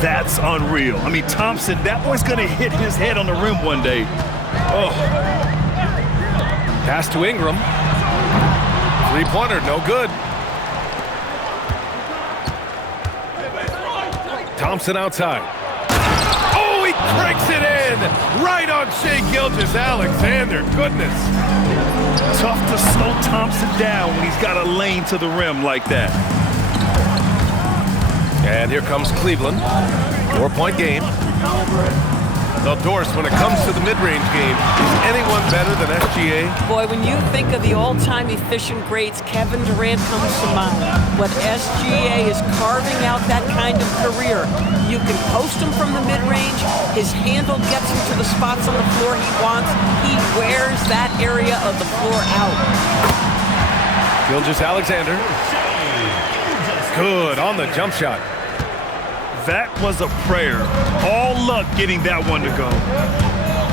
That's unreal. I mean, Thompson, that boy's going to hit his head on the rim one day. Oh. Pass to Ingram. Three-pointer, no good. Thompson outside. Oh, he cranks it in! Right on Shai Gilgeous-Alexander. Goodness. Tough to slow Thompson down when he's got a lane to the rim like that. And here comes Cleveland. 4-point game. They'll Doris, when it comes to the mid-range game, is anyone better than SGA? Boy, when you think of the all-time efficient greats, Kevin Durant comes to mind. But SGA is carving out that kind of career. You can post him from the mid-range. His handle gets him to the spots on the floor he wants. He wears that area of the floor out. Gilgeous-Alexander. Good on the jump shot. That was a prayer. All luck getting that one to go.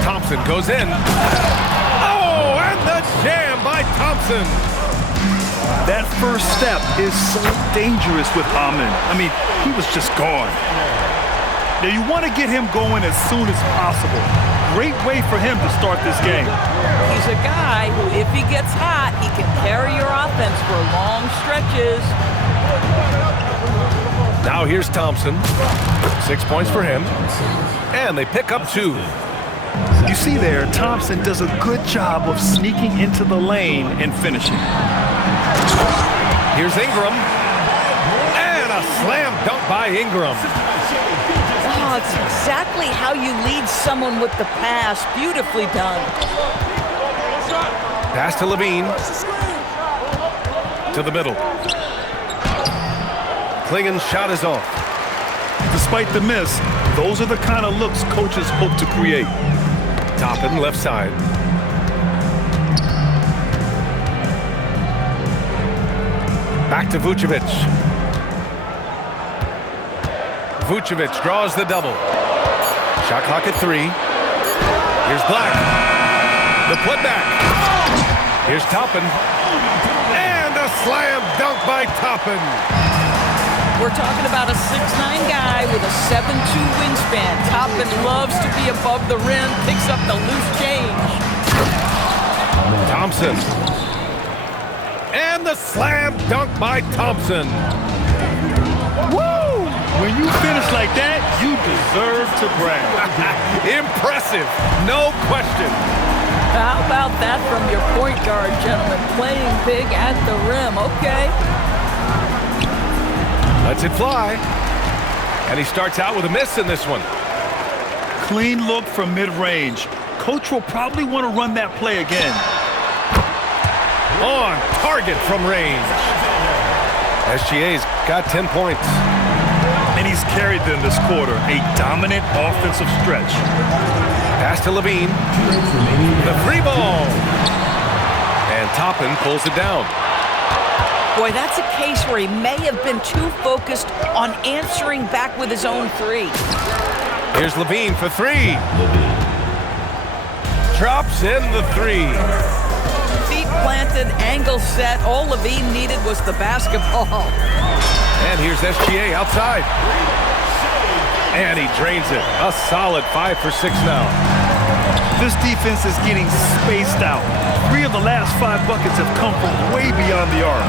Thompson goes in. Oh, and the jam by Thompson. That first step is so dangerous with Amin. I mean, he was just gone. Now, you want to get him going as soon as possible. Great way for him to start this game. He's a guy who, if he gets hot, he can carry your offense for long stretches. Now here's Thompson. 6 points for him. And they pick up 2. You see there, Thompson does a good job of sneaking into the lane and finishing. Here's Ingram. And a slam dunk by Ingram. Oh, it's exactly how you lead someone with the pass. Beautifully done. Pass to Levine. To the middle. Klingen's shot is off. Despite the miss, those are the kind of looks coaches hope to create. Toppin, left side. Back to Vucevic. Vucevic draws the double. Shot clock at 3. Here's Black. The putback. Here's Toppin. And a slam dunk by Toppin. We're talking about a 6'9" guy with a 7'2" wingspan. Toppin loves to be above the rim, picks up the loose change. Thompson. And the slam dunk by Thompson. Woo! When you finish like that, you deserve to brag. Impressive, no question. How about that from your point guard, gentlemen? Playing big at the rim, okay. Lets it fly. And he starts out with a miss in this one. Clean look from mid-range. Coach will probably want to run that play again. On target from range. SGA's got 10 points. And he's carried them this quarter. A dominant offensive stretch. Pass to Levine. The free ball. And Toppin pulls it down. Boy, that's a case where he may have been too focused on answering back with his own 3. Here's Levine for 3. Drops in the 3. Feet planted, angle set. All Levine needed was the basketball. And here's SGA outside. And he drains it. A solid 5 for 6 now. This defense is getting spaced out. 3 of the last 5 buckets have come from way beyond the arc.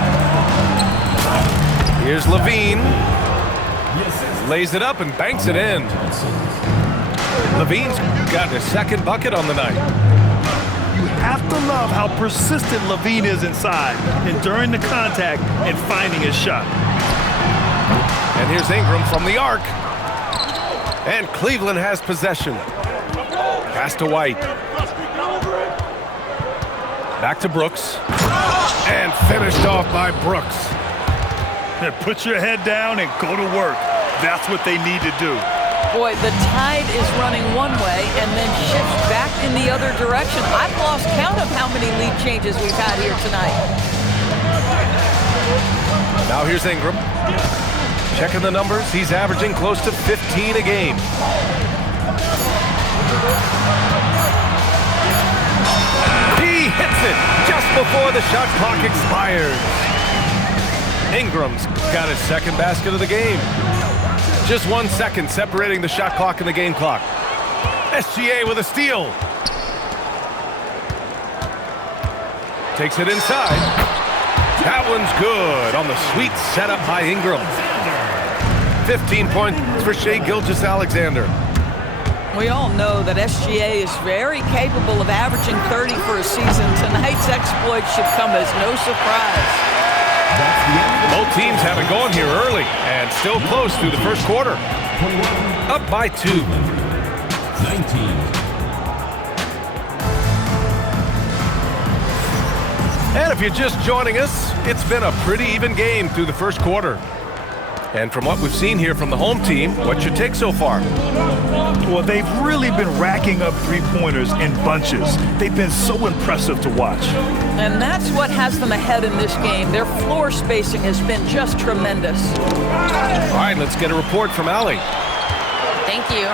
Here's Levine. Lays it up and banks it in. Levine's got his 2nd bucket on the night. You have to love how persistent Levine is inside, enduring the contact and finding his shot. And here's Ingram from the arc. And Cleveland has possession. Pass to White. Back to Brooks. And finished off by Brooks. Put your head down and go to work. That's what they need to do. Boy, the tide is running one way and then shifts back in the other direction. I've lost count of how many lead changes we've had here tonight. Now here's Ingram. Checking the numbers, he's averaging close to 15 a game. He hits it just before the shot clock expires. Ingram's got his 2nd basket of the game. Just 1 second separating the shot clock and the game clock. SGA with a steal. Takes it inside. That one's good on the sweet setup by Ingram. 15 points for Shai Gilgeous-Alexander. We all know that SGA is very capable of averaging 30 for a season. Tonight's exploit should come as no surprise. Both teams have it going here early and still close through the first quarter. Up by 2. 19. And if you're just joining us, it's been a pretty even game through the first quarter. And from what we've seen here from the home team, what's your take so far? Well, they've really been racking up three-pointers in bunches. They've been so impressive to watch. And that's what has them ahead in this game. Their floor spacing has been just tremendous. All right, let's get a report from Allie. Thank you.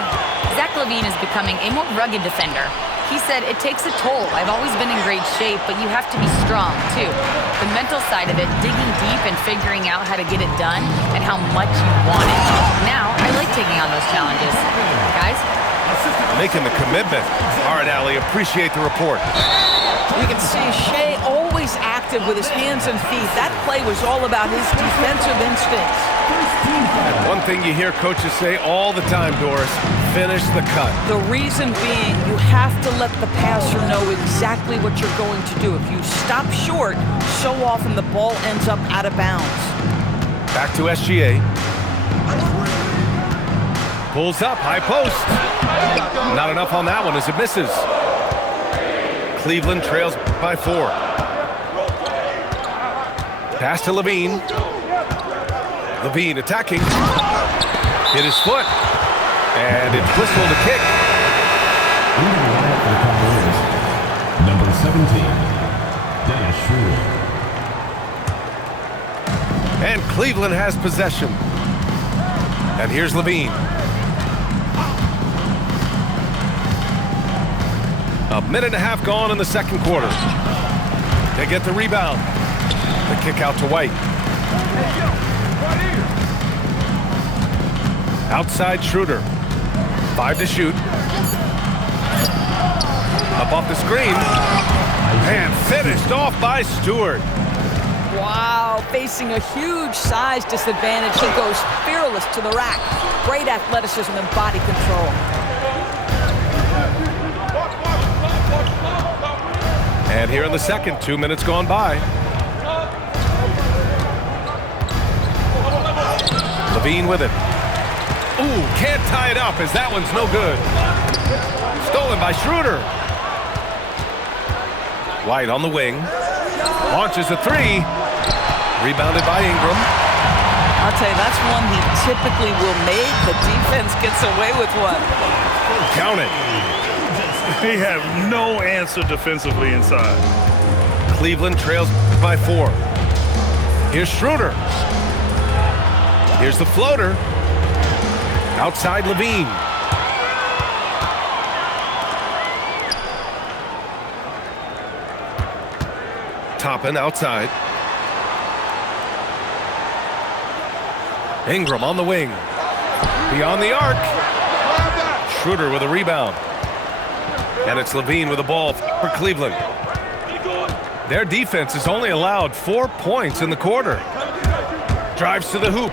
Zach LaVine is becoming a more rugged defender. He said, it takes a toll. I've always been in great shape, but you have to be strong, too. The mental side of it, digging deep and figuring out how to get it done and how much you want it. Now, I like taking on those challenges. Guys? Making the commitment. All right, Allie, appreciate the report. You can see Shai always active with his hands and feet. That play was all about his defensive instincts. And one thing you hear coaches say all the time, Doris, finish the cut. The reason being, you have to let the passer know exactly what you're going to do. If you stop short, so often the ball ends up out of bounds. Back to SGA. Pulls up, high post. Not enough on that one as it misses. Cleveland trails by 4. Pass to LaVine. LaVine attacking. Hit his foot. And it's whistled a kick. Number 17, Dennis Schroeder. And Cleveland has possession. And here's LaVine. A minute and a half gone in the second quarter. They get the rebound. The kick out to White. Outside Schroeder. 5 to shoot. Up off the screen. And finished off by Stewart. Wow, facing a huge size disadvantage. He goes fearless to the rack. Great athleticism and body control. And here in the second, 2 minutes gone by. LaVine with it. Ooh, can't tie it up as that one's no good. Stolen by Schroeder. White on the wing. Launches a 3. Rebounded by Ingram. I'll tell you, that's one he typically will make. The defense gets away with one. Count it. They have no answer defensively inside. Cleveland trails by 4. Here's Schroeder. Here's the floater. Outside LaVine. Toppin outside. Ingram on the wing. Beyond the arc. Schroeder with a rebound. And it's LaVine with the ball for Cleveland. Their defense has only allowed 4 points in the quarter. Drives to the hoop.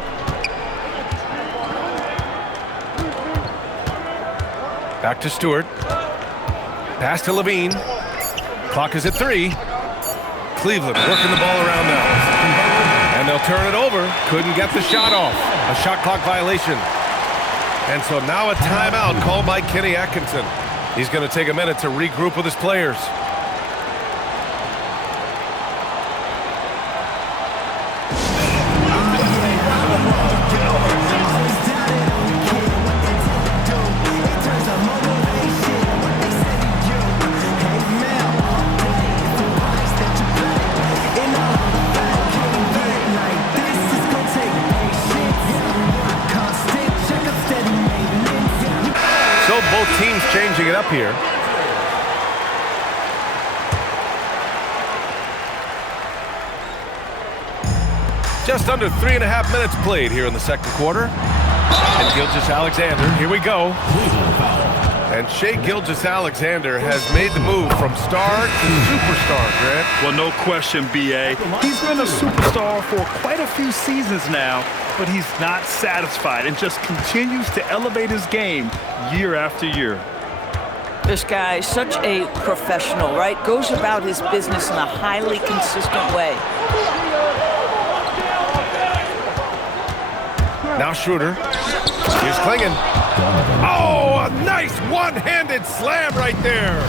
Back to Stewart. Pass to LaVine. Clock is at 3. Cleveland working the ball around now. And they'll turn it over. Couldn't get the shot off. A shot clock violation. And so now a timeout called by Kenny Atkinson. He's going to take a minute to regroup with his players. Both teams changing it up here. Just under 3.5 minutes played here in the second quarter. And Gilgeous-Alexander, here we go. And Shai Gilgeous-Alexander has made the move from star to superstar, Grant. Well, no question, B.A. He's been a superstar for quite a few seasons now, but he's not satisfied and just continues to elevate his game year after year. This guy is such a professional, right? Goes about his business in a highly consistent way. Now Schroeder. Here's Klingon. Oh, a nice one-handed slam right there.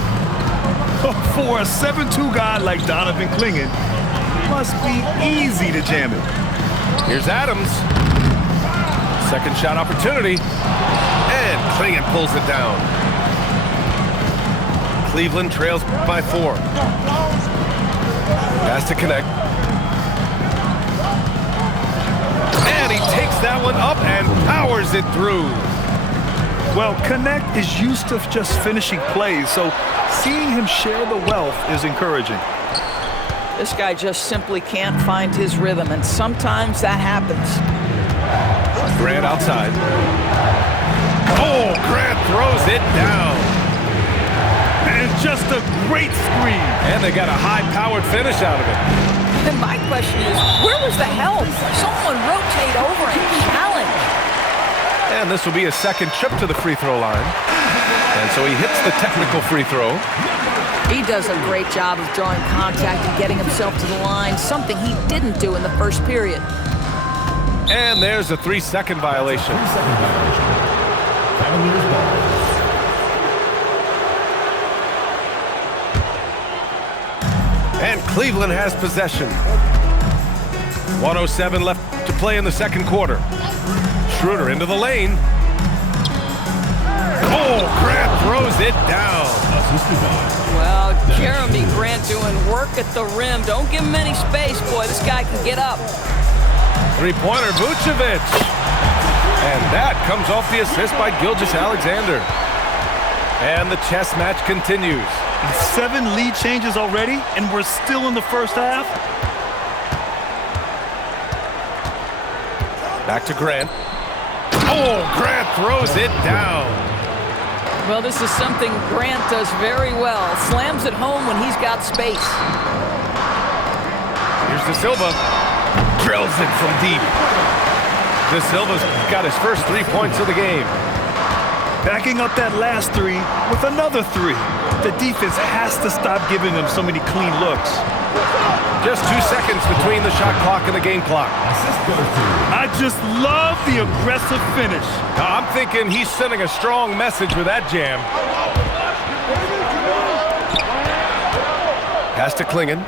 For a 7'2" guy like Donovan Klingon, it must be easy to jam it. Here's Adams. Second shot opportunity. And Klingon pulls it down. Cleveland trails by 4. Has to connect. And he takes that one up and powers it through. Well, Connect is used to just finishing plays, so seeing him share the wealth is encouraging. This guy just simply can't find his rhythm, and sometimes that happens. Grant outside. Oh, Grant throws it down. And just a great screen. And they got a high-powered finish out of it. And my question is, where was the help? Someone rotate over and challenge. And this will be a second trip to the free throw line. And so he hits the technical free throw. He does a great job of drawing contact and getting himself to the line, something he didn't do in the first period. And there's a 3-second violation. Cavaliers ball. And Cleveland has possession. 1:07 left to play in the second quarter. Schroeder into the lane. Oh, Grant throws it down. Well, Jeremy Grant doing work at the rim. Don't give him any space, boy. This guy can get up. Three-pointer, Vucevic. And that comes off the assist by Gilgeous-Alexander. And the chess match continues. 7 lead changes already, and we're still in the first half. Back to Grant. Oh, Grant throws it down. Well, this is something Grant does very well. Slams it home when he's got space. Here's De Silva. Drills it from deep. De Silva's got his first 3 points of the game. Backing up that last 3 with another 3. The defense has to stop giving them so many clean looks. Just 2 seconds between the shot clock and the game clock. I just love the aggressive finish. Now, I'm thinking he's sending a strong message with that jam. Pass to Klingon.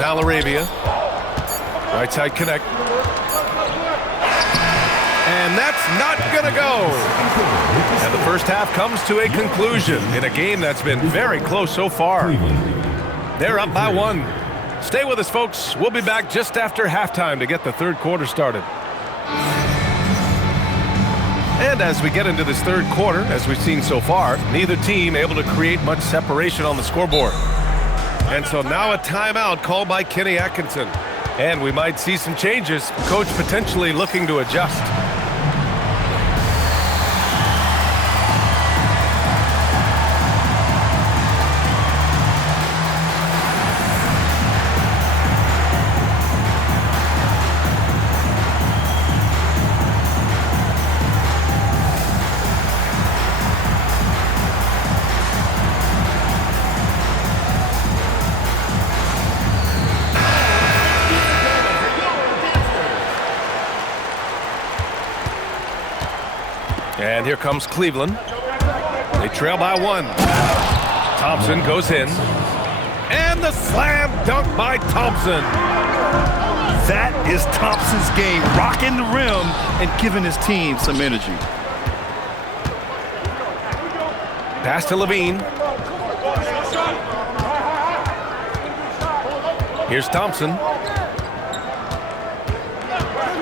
Now LaRavia. Right side connect. And that's not gonna go. And the first half comes to a conclusion in a game that's been very close so far. They're up by 1. Stay with us, folks. We'll be back just after halftime to get the third quarter started. And as we get into this third quarter, as we've seen so far, neither team able to create much separation on the scoreboard. And so now a timeout called by Kenny Atkinson. And we might see some changes. Coach potentially looking to adjust. And here comes Cleveland. They trail by 1. Thompson goes in. And the slam dunk by Thompson. That is Thompson's game, rocking the rim and giving his team some energy. Pass to Levine. Here's Thompson.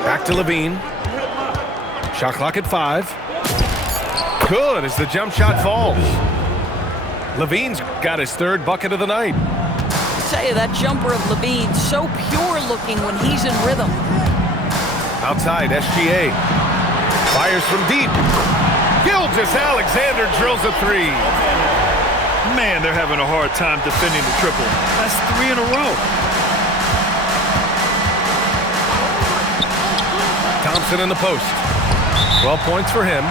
Back to Levine. Shot clock at 5. Good as the jump shot falls. Levine's got his 3rd bucket of the night. I tell you, that jumper of Levine, so pure looking when he's in rhythm. Outside, SGA. Fires from deep. Gilgeous-Alexander drills a three. Man, they're having a hard time defending the triple. That's 3 in a row. Thompson in the post. 12 points for him.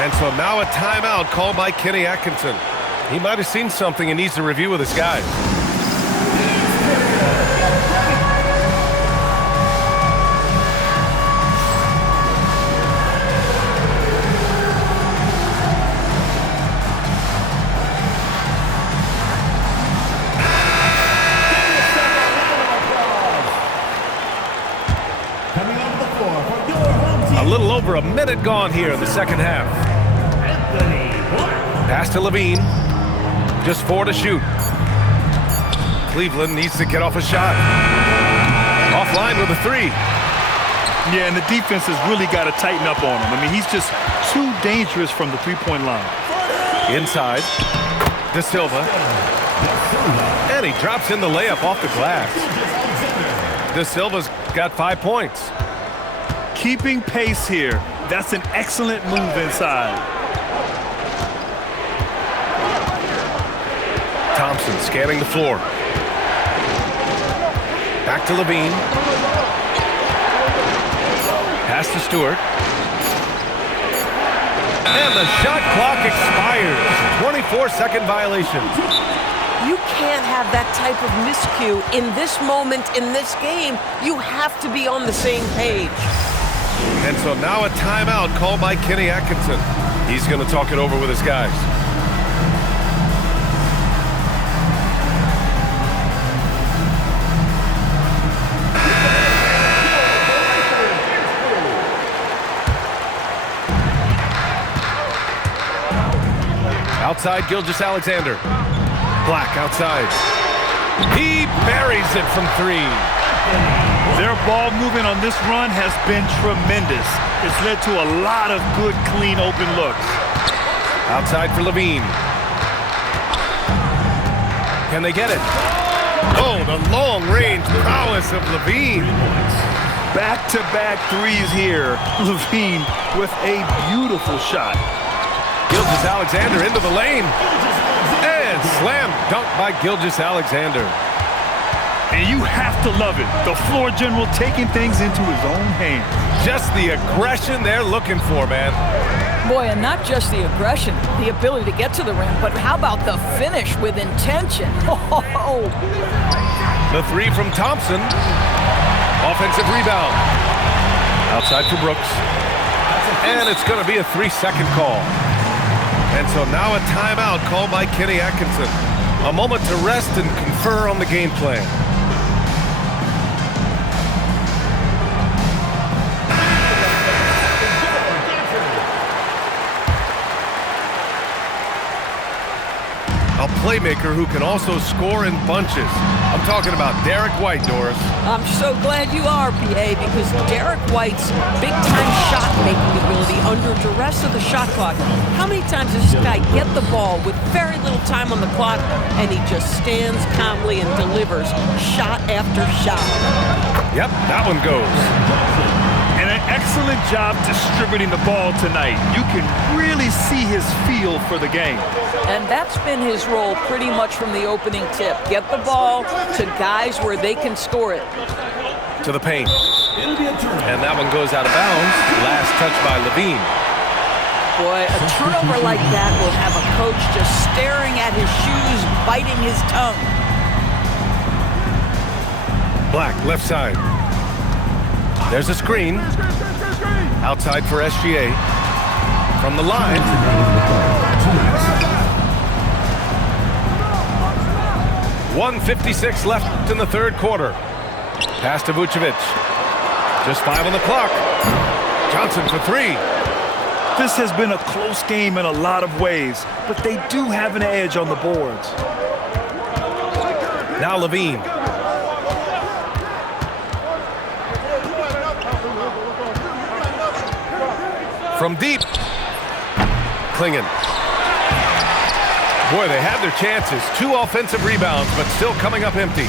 And so now a timeout called by Kenny Atkinson. He might have seen something and needs to review with his guys. A little over a minute gone here in the second half. Pass to Levine. Just 4 to shoot. Cleveland needs to get off a shot. Offline with a 3. Yeah, and the defense has really got to tighten up on him. I mean, he's just too dangerous from the three-point line. Inside. De Silva. And he drops in the layup off the glass. De Silva's got 5 points. Keeping pace here. That's an excellent move inside. Thompson scanning the floor. Back to Levine. Pass to Stewart. And the shot clock expires. 24-second violation. You can't have that type of miscue in this moment, in this game. You have to be on the same page. And so now a timeout called by Kenny Atkinson. He's going to talk it over with his guys. Outside, Gilgeous-Alexander. Black outside. He buries it from 3. Their ball movement on this run has been tremendous. It's led to a lot of good, clean, open looks. Outside for Levine. Can they get it? Oh, the long-range prowess of Levine. Back-to-back threes here. Levine with a beautiful shot. Gilgeous-Alexander into the lane. And slam dunk by Gilgeous-Alexander. And you have to love it. The floor general taking things into his own hands. Just the aggression they're looking for, man. Boy, and not just the aggression, the ability to get to the rim, but how about the finish with intention? Oh. The 3 from Thompson. Offensive rebound. Outside for Brooks. And it's going to be a 3-second call. And so now a timeout called by Kenny Atkinson. A moment to rest and confer on the game plan. A playmaker who can also score in bunches. I'm talking about Derek White, Doris. I'm so glad you are, PA, because Derek White's big-time shot-making ability under duress of the shot clock. How many times does this guy get the ball with very little time on the clock, and he just stands calmly and delivers shot after shot? Yep, that one goes. And an excellent job distributing the ball tonight. You can really see his feel for the game. And that's been his role pretty much from the opening tip. Get the ball to guys where they can score it. To the paint. And that one goes out of bounds. Last touch by Levine. Boy, a turnover like that will have a coach just staring at his shoes, biting his tongue. Black, left side. There's a screen. Outside for SGA. From the line. 1:56 left in the third quarter. Pass to Vucevic. Just 5 on the clock. Johnson for 3. This has been a close game in a lot of ways, but they do have an edge on the boards. Now Levine. From deep. Klingen. Boy, they had their chances. 2 offensive rebounds, but still coming up empty.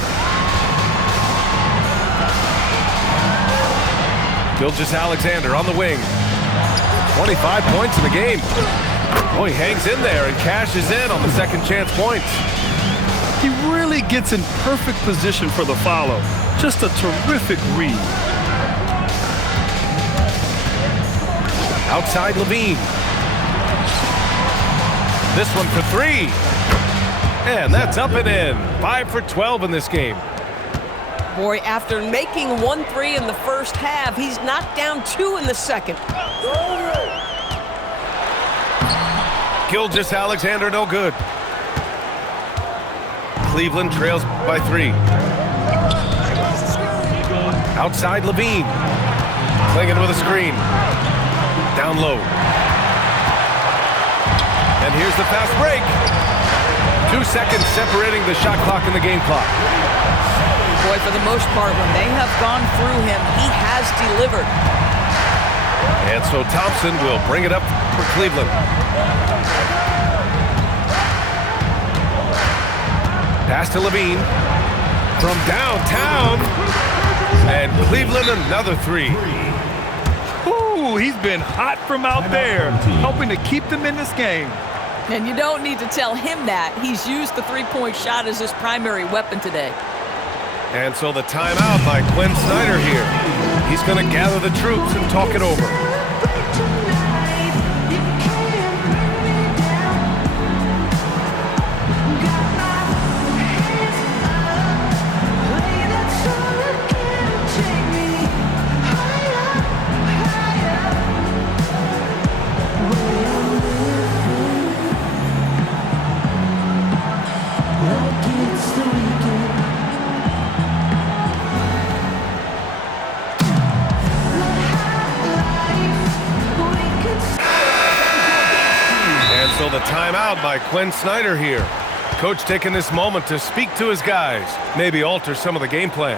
Gilgeous-Alexander on the wing. 25 points in the game. Oh, he hangs in there and cashes in on the second chance points. He really gets in perfect position for the follow. Just a terrific read. Outside Levine. This one for three. And that's up and in. 5 for 12 in this game. Boy, after making 1 3 in the first half, he's knocked down 2 in the second. Gilgeous-Alexander, no good. Cleveland trails by 3. Outside Levine. Clinging with a screen. Down low. And here's the fast break. 2 seconds separating the shot clock and the game clock. Boy, for the most part, when they have gone through him, he has delivered. And so Thompson will bring it up for Cleveland. Pass to Levine. From downtown. And Cleveland another 3. Ooh, he's been hot from out there, helping to keep them in this game. And you don't need to tell him that. He's used the three-point shot as his primary weapon today. And so the timeout by Quinn Snyder here. He's going to gather the troops and talk it over. So the timeout by Quinn Snyder here. Coach taking this moment to speak to his guys, maybe alter some of the game plan.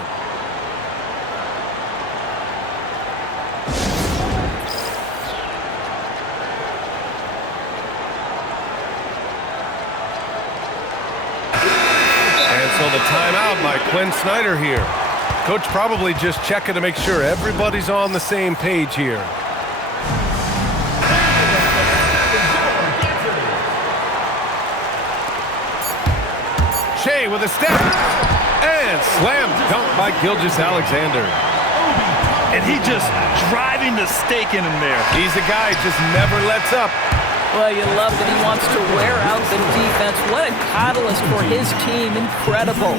And so the timeout by Quinn Snyder here. Coach probably just checking to make sure everybody's on the same page here. With a step and slam dunk by Gilgeous-Alexander. And he just driving the stake in him there. He's a guy just never lets up. Well, you love that he wants to wear out the defense. What a catalyst for his team. Incredible.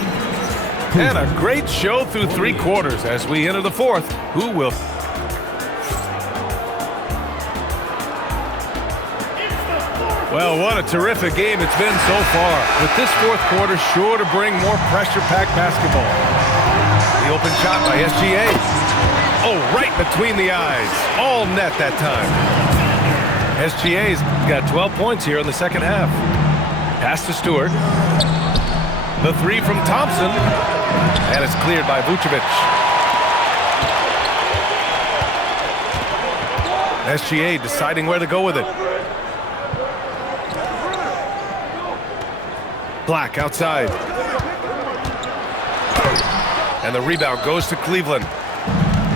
And a great show through 3 quarters as we enter the 4th. Who will... Well, what a terrific game it's been so far. With this 4th quarter sure to bring more pressure-packed basketball. The open shot by SGA. Oh, right between the eyes. All net that time. SGA's got 12 points here in the second half. Pass to Stewart. The 3 from Thompson. And it's cleared by Vucevic. SGA deciding where to go with it. Black outside. And the rebound goes to Cleveland.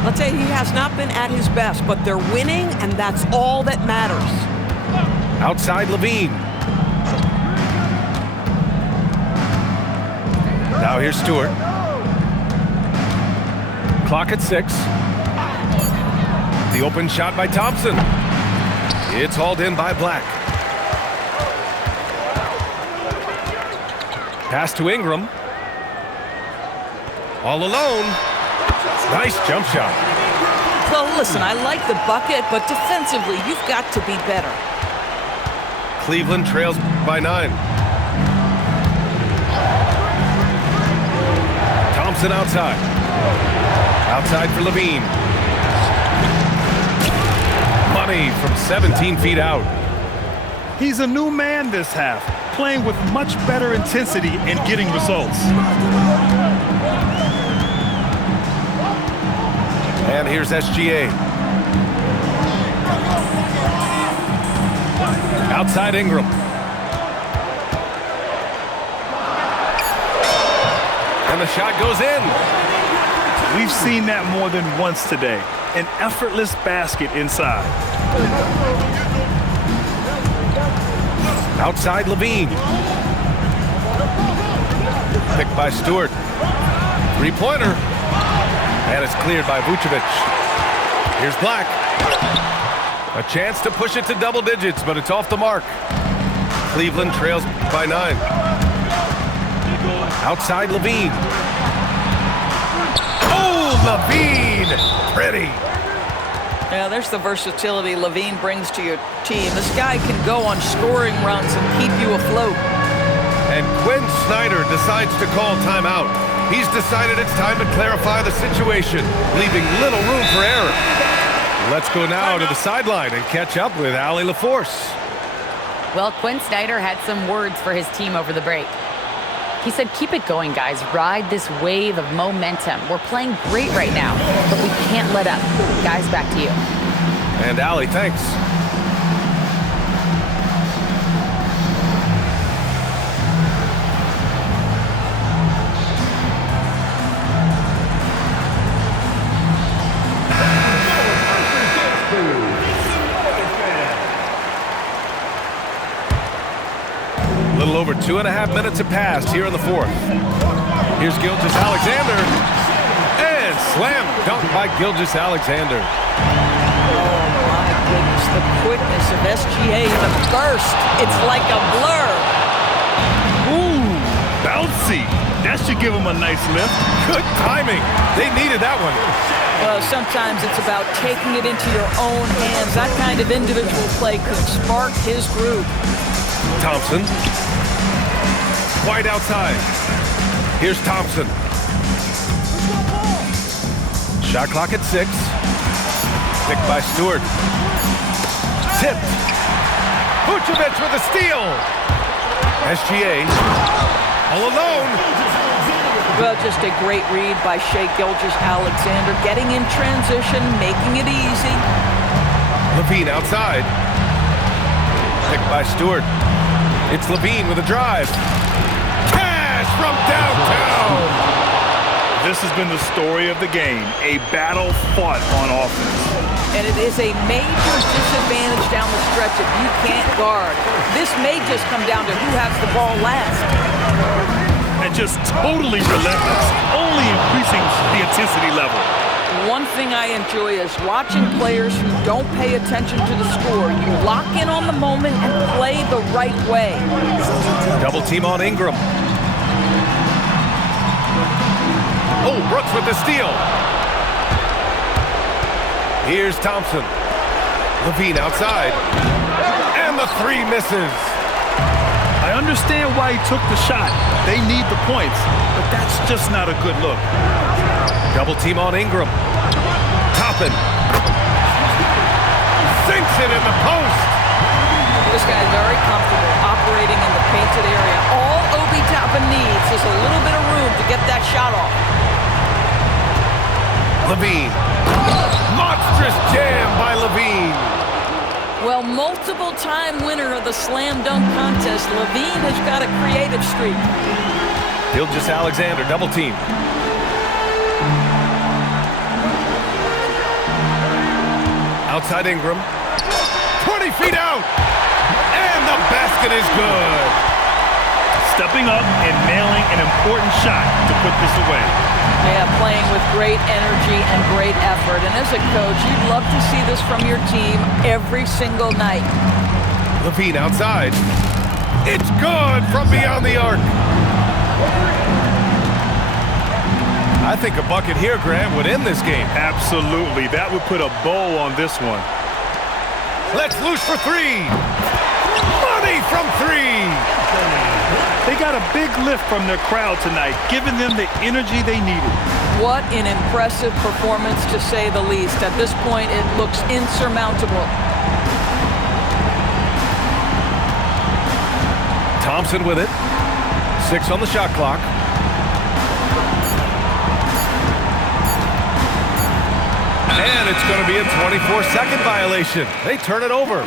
Let's say he has not been at his best, but they're winning, and that's all that matters. Outside Levine. Now here's Stewart. Clock at 6. The open shot by Thompson. It's hauled in by Black. Pass to Ingram. All alone. Nice jump shot. Well, listen, I like the bucket, but defensively, you've got to be better. Cleveland trails by 9. Thompson outside. Outside for Levine. Money from 17 feet out. He's a new man this half, playing with much better intensity and getting results. And here's SGA. Outside Ingram. And the shot goes in. We've seen that more than once today. An effortless basket inside. Outside Levine. Picked by Stewart. Three-pointer. And it's cleared by Vucevic. Here's Black. A chance to push it to double digits, but it's off the mark. Cleveland trails by 9. Outside Levine. Oh, Levine! Pretty. Yeah, there's the versatility Levine brings to your team. This guy can go on scoring runs and keep you afloat. And Quinn Snyder decides to call timeout. He's decided it's time to clarify the situation, leaving little room for error. Let's go now to the sideline and catch up with Allie LaForce. Well, Quinn Snyder had some words for his team over the break. He said, keep it going, guys. Ride this wave of momentum. We're playing great right now, but we can't let up. Guys, back to you. And Allie, thanks. A little over 2.5 minutes have passed here in the fourth. Here's Gilgeous-Alexander. And slam dunk by Gilgeous-Alexander. Oh, my goodness. The quickness of SGA in the burst. It's like a blur. Ooh, bouncy. That should give him a nice lift. Good timing. They needed that one. Well, sometimes it's about taking it into your own hands. That kind of individual play could spark his group. Thompson. White outside. Here's Thompson. Shot clock at 6. Picked by Stewart. Tipped. Vucevic with a steal. SGA all alone. Well, just a great read by Shai Gilgeous-Alexander, getting in transition, making it easy. Levine outside. Picked by Stewart. It's Levine with a drive. Cash from downtown. This has been the story of the game, a battle fought on offense. And it is a major disadvantage down the stretch if you can't guard. This may just come down to who has the ball last. And just totally relentless, only increasing the intensity level. One thing I enjoy is watching players who don't pay attention to the score. You lock in on the moment and play the right way. Double team on Ingram. Oh, Brooks with the steal. Here's Thompson. Levine outside. And the three misses. I understand why he took the shot. They need the points, but that's just not a good look. Double team on Ingram. Toppin. Sinks it in the post. This guy is very comfortable operating in the painted area. All Obi Toppin needs is a little bit of room to get that shot off. Levine. Monstrous jam by Levine. Well, multiple-time winner of the slam dunk contest, Levine has got a creative streak. Gilgeous-Alexander, double team. Outside Ingram. 20 feet out. And the basket is good. Stepping up and nailing an important shot to put this away. Yeah, playing with great energy and great effort. And as a coach, you'd love to see this from your team every single night. Levine outside. It's good from beyond the arc. I think a bucket here, Grant, would end this game. Absolutely. That would put a bow on this one. Let's loose for three. Money from three. They got a big lift from their crowd tonight, giving them the energy they needed. What an impressive performance, to say the least. At this point, it looks insurmountable. Thompson with it. 6 on the shot clock. And it's going to be a 24-second violation. They turn it over.